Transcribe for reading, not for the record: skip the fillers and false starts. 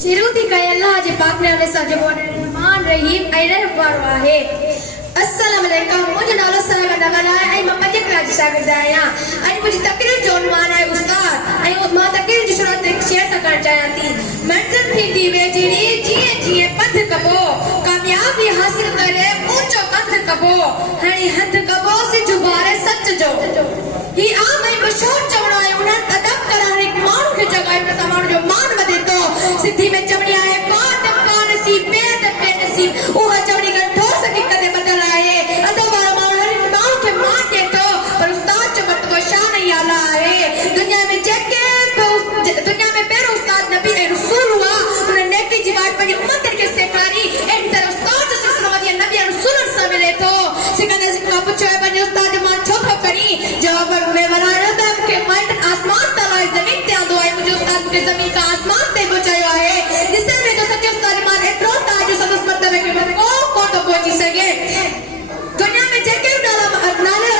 शुरू थी कई अल्लाह जे पाक ने अले सजो रहमान रहीम ऐ रहमान आहे। अस्सलाम वालेकुम, मुझे नालो सलाम नवाला है। मैं पंजे क्लास शागिर्द आया। आई मुझे तकरीर जो मान है उस्ताद आई मां तकरीर जी शुरुआत एक शेर सा कर चाहिए थी। मंजिल थी दी वे जीड़ी जिए जिए पथ कबो कामयाबी हासिल करे ऊंचो कथ कबो हणी हथ कबो से जुबारे सच जो ही आ मैं मशहूर चवड़ा है उन्हें अदब करा हर एक मान के जगह पे तमाम जो मान बदे तो सिद्धि में चवड़ी आए पाट कान सी पेट पेट सी वो चवड़ी का ठोस सके कदे बदल आए अदब वाला मान हर एक मान के मान के तो पर उस्ताद जो मत को शान ही आला है। दुनिया में जेके दुनिया में बेरो उस्ताद नबी ए रसूल हुआ उन्हें नेकी जी बात पर उम्मत के सेकारी एक तरह उस्ताद जो सिलसिला नबी रसूल से मिले तो सिकंदर का पूछो है बने उस्ताद मान छोटा करी जवाब में बनाया था कि मैं आसमान तला जमीन ते आदो है मुझे उस्ताद के जमीन का आसमान ते बचाया है जिससे में तो सच्चे उस्ताद मान एटरो ताज सदस मतलब है कि को तो पहुंची सके दुनिया में जेके नाला